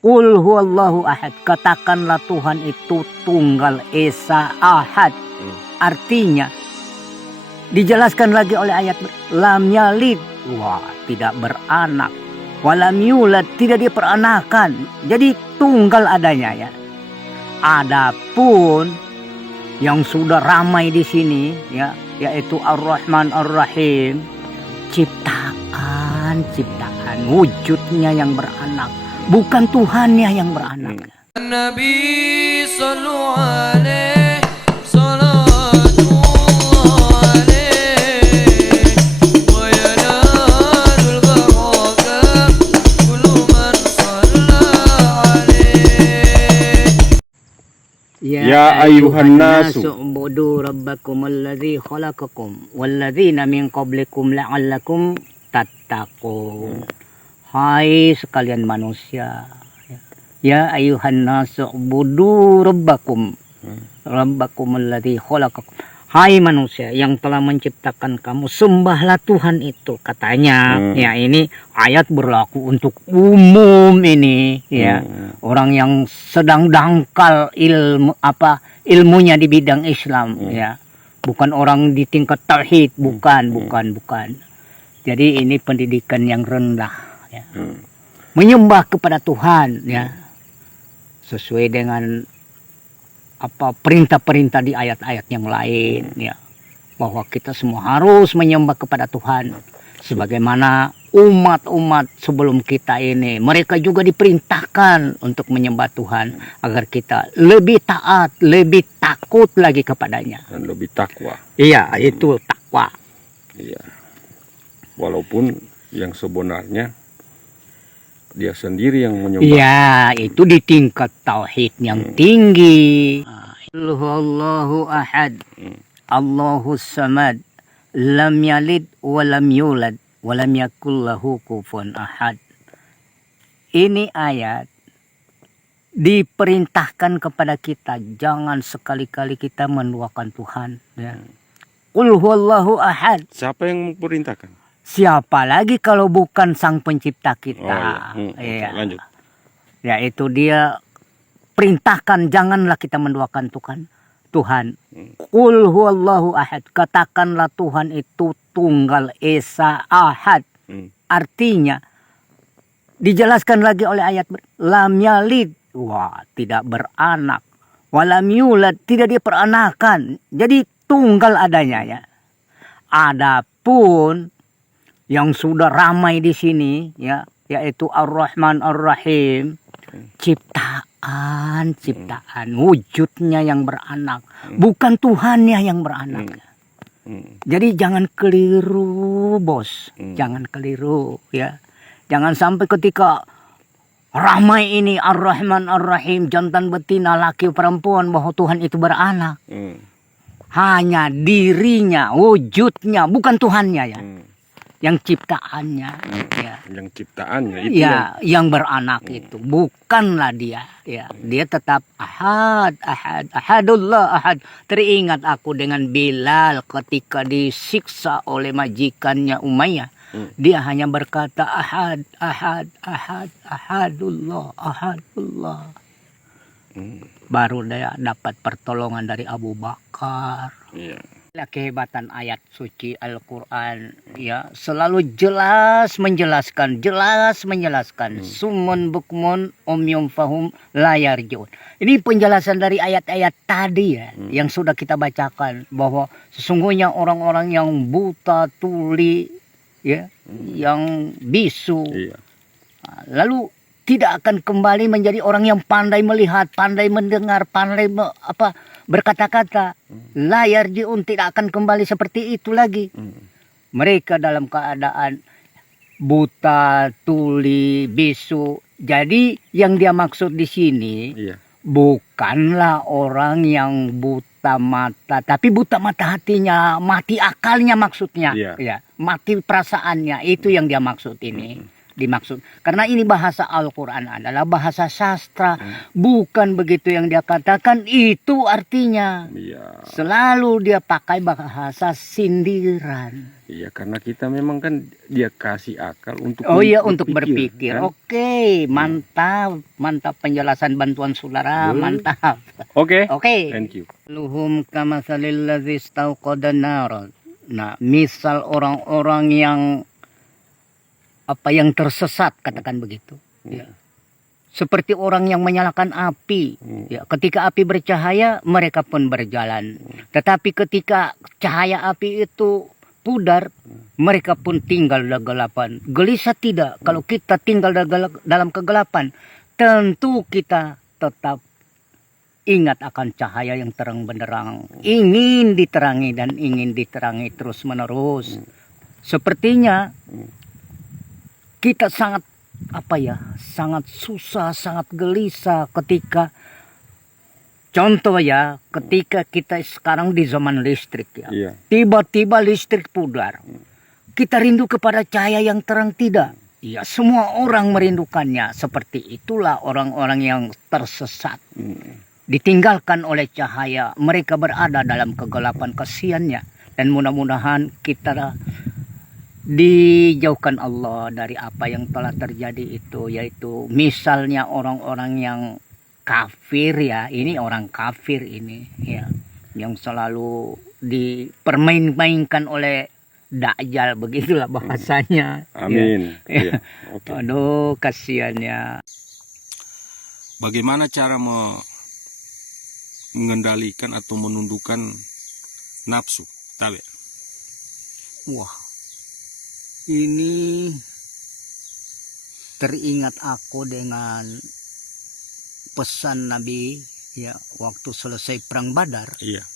Qul huwallahu ahad. Katakanlah Tuhan itu tunggal esa ahad. Artinya dijelaskan lagi oleh ayat lam yalid, wah tidak beranak, walam yulad, tidak diperanakan. Jadi tunggal adanya ya. Adapun yang sudah ramai di sini ya, yaitu Ar-Rahman Ar-Rahim, ciptaan wujudnya yang beranak, bukan Tuhannya yang beranak. Nabi sallallahu alaihi Ya ayuhan nasu ubudu rabbakum alladzi khalaqakum walladzina min qablikum la'allakum tattaqun. Hai sekalian manusia, ya ayuhan nasu ubudu rabbakum alladzi khalaqakum. Hai manusia yang telah menciptakan kamu, sembahlah Tuhan itu, katanya. Ya, ini ayat berlaku untuk umum ini ya. Orang yang sedang dangkal ilmunya di bidang Islam ya. Bukan orang di tingkat tauhid, bukan. Jadi ini pendidikan yang rendah ya. Menyembah kepada Tuhan ya. Sesuai dengan perintah-perintah di ayat-ayat yang lain ya, bahwa kita semua harus menyembah kepada Tuhan sebagaimana umat-umat sebelum kita ini, mereka juga diperintahkan untuk menyembah Tuhan agar kita lebih taat, lebih takut lagi kepadanya dan lebih takwa. Iya, itu takwa. Iya. Walaupun yang sebenarnya dia sendiri yang menyembah. Iya, itu di tingkat tauhid yang tinggi. Allahu ahad, Allahus samad, lam yalid wa lam yulad wa lam yakul lahu kufuwan ahad. Ini ayat diperintahkan kepada kita, jangan sekali-kali kita menduakan Tuhan ya. Qul huwallahu ahad. Siapa yang memperintahkan? Siapa lagi kalau bukan Sang Pencipta kita? Iya. Lanjut. Ya, itu dia perintahkan, janganlah kita menduakan Tuhan. Qul huwallahu ahad. Katakanlah Tuhan itu tunggal esa ahad. Artinya dijelaskan lagi oleh ayat lam yalid, wah tidak beranak, walam yulad, tidak diperanakan. Jadi tunggal adanya ya. Adapun yang sudah ramai di sini ya, yaitu Ar-Rahman Ar-Rahim, ciptaan wujudnya yang beranak, bukan Tuhannya yang beranak. Jadi jangan keliru bos, jangan keliru ya. Jangan sampai ketika ramai ini Ar-Rahman Ar-Rahim, jantan betina, laki perempuan, bahwa Tuhan itu beranak. Hanya dirinya, wujudnya, bukan Tuhannya ya. Yang ciptaannya ya. Yang ciptaannya itu yang beranak itu bukanlah dia ya. Dia tetap ahadullah ahad. Teringat aku dengan Bilal ketika disiksa oleh majikannya Umayyah. Dia hanya berkata ahadullah ahadullah. Baru dia dapat pertolongan dari Abu Bakar. Kehebatan ayat suci Al-Quran ya, selalu jelas menjelaskan sumun bukmun umyum fahum layar yarji'un. Ini penjelasan dari ayat-ayat tadi ya, yang sudah kita bacakan, bahwa sesungguhnya orang-orang yang buta tuli ya, yang bisu lalu tidak akan kembali menjadi orang yang pandai melihat, pandai mendengar, pandai berkata-kata. Layar jiun, tidak akan kembali seperti itu lagi. Mereka dalam keadaan buta, tuli, bisu. Jadi yang dia maksud di sini bukanlah orang yang buta mata, tapi buta mata hatinya, mati akalnya maksudnya. Ya, mati perasaannya, itu yang dia maksud ini. dimaksud. Karena ini bahasa Al-Quran adalah bahasa sastra. Bukan begitu yang dia katakan, itu artinya. Iya. Selalu dia pakai bahasa sindiran. Iya, karena kita memang kan dia kasih akal untuk Oh iya, untuk berpikir. kan? Oke, mantap. Mantap penjelasan bantuan saudara, mantap. Oke. Oke. Thank you. Luhum kamasalil ladzi istauqada naran. Nah, misal orang-orang yang yang tersesat, katakan begitu. Ya. Seperti orang yang menyalakan api. Ya, ketika api bercahaya, mereka pun berjalan. Tetapi ketika cahaya api itu pudar, mereka pun tinggal dalam kegelapan. Gelisah tidak. Kalau kita tinggal dalam kegelapan, tentu kita tetap ingat akan cahaya yang terang benderang. Ingin diterangi dan ingin diterangi terus menerus. Sepertinya kita sangat sangat susah, sangat gelisah ketika contoh ya, ketika kita sekarang di zaman listrik ya. Iya. Tiba-tiba listrik pudar. Kita rindu kepada cahaya yang terang tidak? Ya, semua orang merindukannya. Seperti itulah orang-orang yang tersesat. Ditinggalkan oleh cahaya. Mereka berada dalam kegelapan, kasihannya. Dan mudah-mudahan kita dijauhkan Allah dari apa yang telah terjadi itu. Yaitu misalnya orang-orang yang kafir ya, ini orang kafir ini ya, yang selalu dipermain-mainkan oleh Dajjal, begitulah bahasanya. Amin. Ya. Iya. Oke. Aduh, kasihannya. Bagaimana cara mengendalikan atau menundukkan nafsu? Tabe. Wah, ini teringat aku dengan pesan Nabi ya waktu selesai perang Badar. Iya.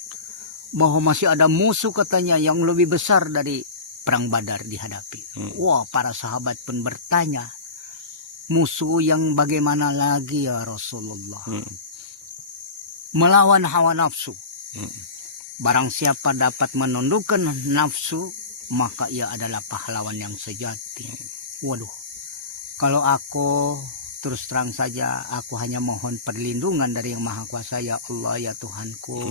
Bahwa masih ada musuh katanya yang lebih besar dari perang Badar dihadapi. Wah, para sahabat pun bertanya, musuh yang bagaimana lagi ya Rasulullah? Melawan hawa nafsu. Barang siapa dapat menundukkan nafsu, maka ia adalah pahlawan yang sejati. Waduh, kalau aku terus terang saja, aku hanya mohon perlindungan dari Yang Maha Kuasa, ya Allah ya Tuhanku.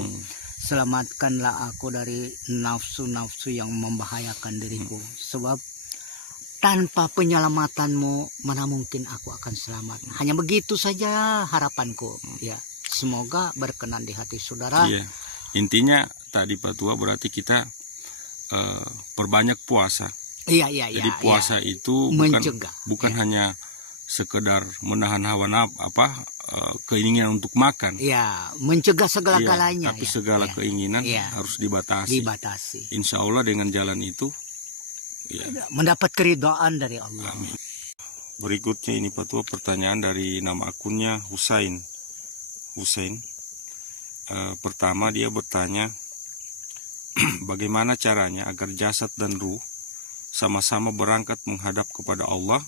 Selamatkanlah aku dari nafsu-nafsu yang membahayakan diriku. Sebab tanpa penyelamatanmu, mana mungkin aku akan selamat. Hanya begitu saja harapanku. Ya, semoga berkenan di hati saudara. Iya. Intinya tadi Pak Tua berarti kita perbanyak puasa. Iya. Jadi puasa itu bukan hanya sekedar menahan hawa keinginan untuk makan. Ya, mencegah segala galanya. Tapi segala keinginan harus dibatasi. Insya Allah dengan jalan itu mendapat keridhaan dari Allah. Amin. Berikutnya ini Pak Tua, pertanyaan dari nama akunnya Husain. Pertama dia bertanya, bagaimana caranya agar jasad dan ruh sama-sama berangkat menghadap kepada Allah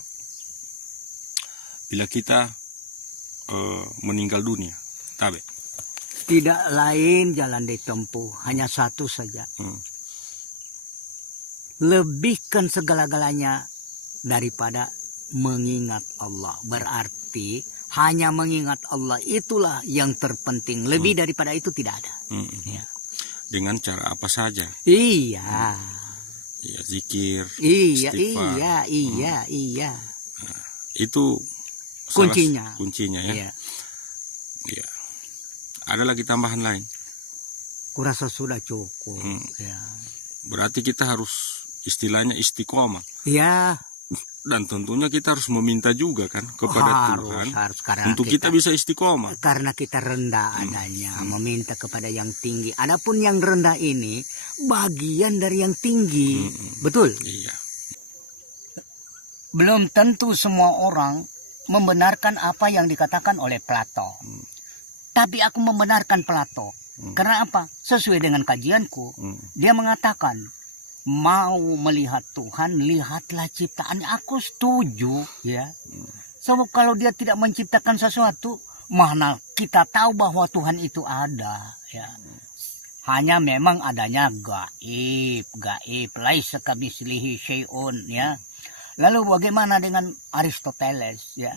bila kita meninggal dunia? Tabe. Tidak lain jalan ditempuh, hanya satu saja. Lebihkan segala-galanya daripada mengingat Allah. Berarti hanya mengingat Allah itulah yang terpenting. Lebih daripada itu tidak ada. Ya. Dengan cara apa saja? Iya. Ya, zikir. Iya. Nah, itu kuncinya ya. Iya. Ada lagi tambahan lain? Kurasa sudah cukup. Ya. Berarti kita harus istilahnya istiqomah. Iya. Dan tentunya kita harus meminta juga kan kepada Tuhan harus, untuk kita bisa istiqomah. Karena kita rendah adanya, meminta kepada yang tinggi. Adapun yang rendah ini bagian dari yang tinggi. Betul? Iya. Belum tentu semua orang membenarkan apa yang dikatakan oleh Plato. Tapi aku membenarkan Plato. Karena apa? Sesuai dengan kajianku, dia mengatakan, mau melihat Tuhan, lihatlah ciptaan. Aku setuju, ya. Sebab kalau dia tidak menciptakan sesuatu, mana kita tahu bahwa Tuhan itu ada, ya. Hanya memang adanya gaib, laisa kamitslihi syai'un, ya. Lalu bagaimana dengan Aristoteles? Ya,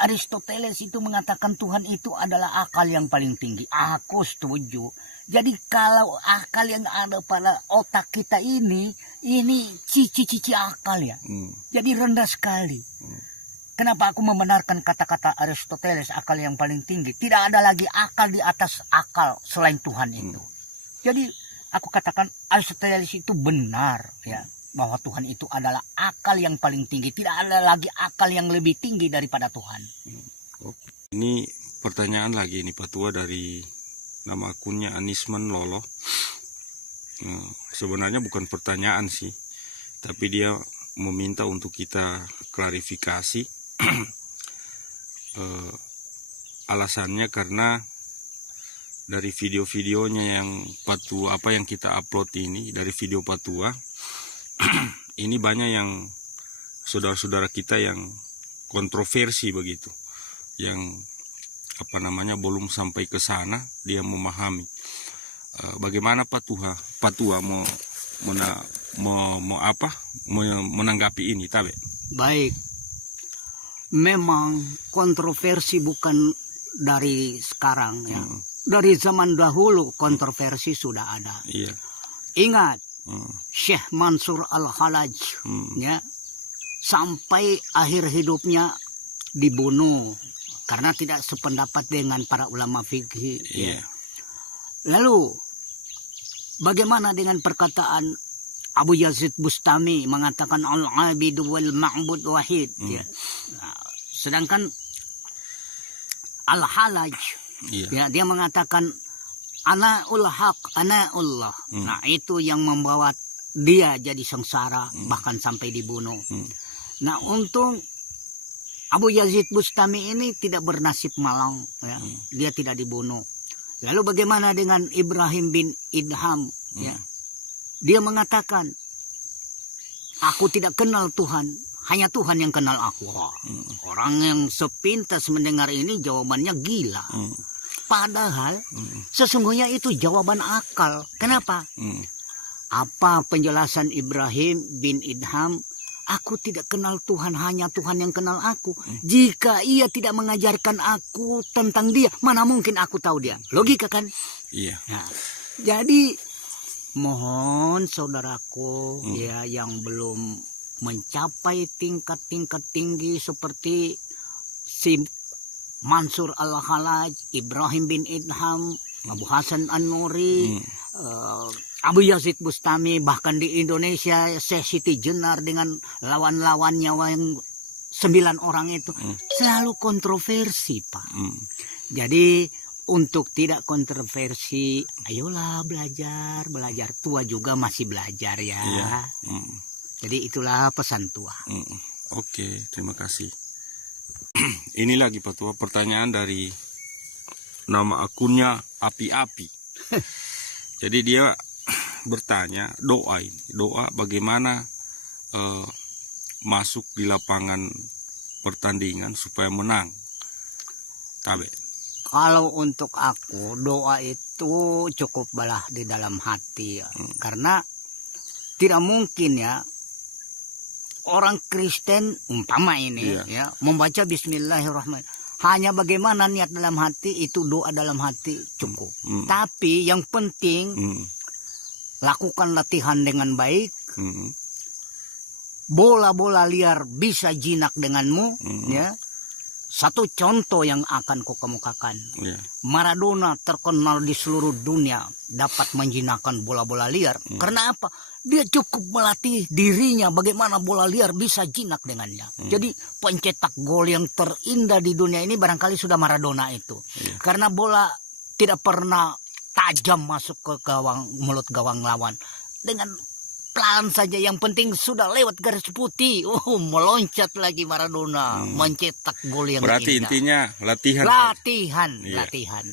Aristoteles itu mengatakan Tuhan itu adalah akal yang paling tinggi. Aku setuju. Jadi kalau akal yang ada pada otak kita ini cici-cici akal ya. Jadi rendah sekali. Kenapa aku membenarkan kata-kata Aristoteles akal yang paling tinggi? Tidak ada lagi akal di atas akal selain Tuhan itu. Jadi aku katakan Aristoteles itu benar ya. Bahwa Tuhan itu adalah akal yang paling tinggi. Tidak ada lagi akal yang lebih tinggi daripada Tuhan. Ini pertanyaan lagi nih Pak Tua dari nama akunnya Anisman Lolo. Sebenarnya bukan pertanyaan sih, tapi dia meminta untuk kita klarifikasi. Alasannya karena dari video-videonya yang Pak Tua, apa yang kita upload ini, dari video Pak Tua, ini banyak yang saudara-saudara kita yang kontroversi begitu, yang apa namanya belum sampai ke sana dia memahami. Bagaimana Pak Tua mau menanggapi ini, tabe? Baik, memang kontroversi bukan dari sekarang ya. Dari zaman dahulu kontroversi sudah ada. Iya. Ingat, Syekh Mansur Al-Halaj ya, sampai akhir hidupnya dibunuh karena tidak sependapat dengan para ulama fikih. Iya. Ya. Lalu bagaimana dengan perkataan Abu Yazid Bustami mengatakan al-abidu wal ma'bud wahid ya. Nah, sedangkan Al-Halaj ya, dia mengatakan Anaul haq, anaullah. Nah, itu yang membawa dia jadi sengsara, bahkan sampai dibunuh. Nah, untung Abu Yazid Bustami ini tidak bernasib malang, ya. Dia tidak dibunuh. Lalu bagaimana dengan Ibrahim bin Idham? Ya. Dia mengatakan, aku tidak kenal Tuhan, hanya Tuhan yang kenal aku. Orang yang sepintas mendengar ini jawabannya gila. Padahal sesungguhnya itu jawaban akal. Kenapa? Apa penjelasan Ibrahim bin Idham? Aku tidak kenal Tuhan, hanya Tuhan yang kenal aku. Jika ia tidak mengajarkan aku tentang dia, mana mungkin aku tahu dia? Logika kan? Iya. Nah, jadi mohon saudaraku ya yang belum mencapai tingkat-tingkat tinggi seperti si Mansur Al-Halaj, Ibrahim bin Idham, Abu Hasan An-Nuri, Abu Yazid Bustami, bahkan di Indonesia Syekh Siti Jenar dengan lawan-lawannya yang 9 orang itu selalu kontroversi, Pak. Jadi untuk tidak kontroversi, ayolah belajar. Tua juga masih belajar ya. Iya. Jadi itulah pesan tua. Oke, terima kasih. Ini lagi Pak Tua, pertanyaan dari nama akunnya Api-Api. Jadi dia bertanya doa bagaimana masuk di lapangan pertandingan supaya menang, tabe? Kalau untuk aku doa itu cukup balah di dalam hati ya. Karena tidak mungkin ya orang Kristen umpama ini ya membaca Bismillahirrahmanirrahim, hanya bagaimana niat dalam hati, itu doa dalam hati cukup. Tapi yang penting lakukan latihan dengan baik. Bola-bola liar bisa jinak denganmu ya. Satu contoh yang akan kukemukakan, Maradona terkenal di seluruh dunia dapat menjinakkan bola-bola liar. Karena apa? Dia cukup melatih dirinya bagaimana bola liar bisa jinak dengannya. Jadi pencetak gol yang terindah di dunia ini barangkali sudah Maradona itu. Karena bola tidak pernah tajam masuk ke mulut gawang lawan. Dengan pelan saja, yang penting sudah lewat garis putih. Meloncat lagi Maradona, mencetak gol yang berarti indah. Intinya latihan. Latihan.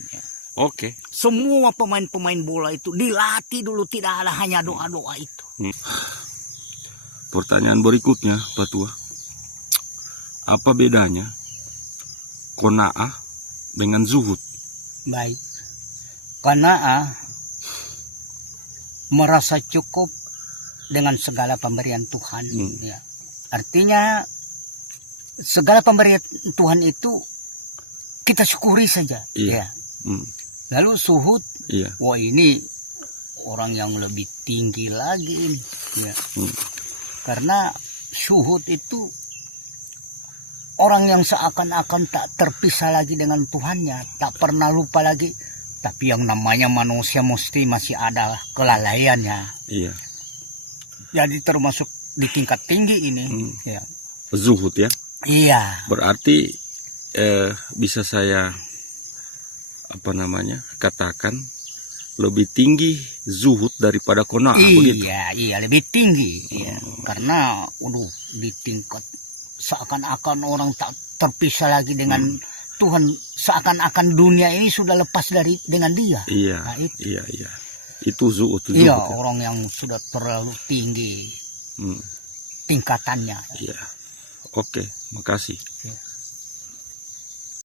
Oke. Semua pemain-pemain bola itu dilatih dulu, tidak ada hanya doa-doa itu. Pertanyaan berikutnya, Pak Tua. Apa bedanya qanaah dengan zuhud? Baik. Qanaah merasa cukup dengan segala pemberian Tuhan. Ya. Artinya segala pemberian Tuhan itu kita syukuri saja. Iya. Ya. Hmm. Lalu suhud, Iya. wah ini orang yang lebih tinggi lagi ini. Ya. Karena suhud itu orang yang seakan-akan tak terpisah lagi dengan Tuhannya, tak pernah lupa lagi. Tapi yang namanya manusia mesti masih ada kelalaiannya. Iya. Jadi termasuk di tingkat tinggi ini. Ya. Zuhud ya. Iya. Berarti bisa saya katakan lebih tinggi zuhud daripada qanaah begitu. Iya, lebih tinggi. Iya. Karena di tingkat seakan-akan orang tak terpisah lagi dengan Tuhan, seakan-akan dunia ini sudah lepas dengan dia. Iya. Nah, itu. Iya. Itu zuhud. Iya, ya? orang yang sudah terlalu tinggi tingkatannya. Iya. Oke, makasih. Ya.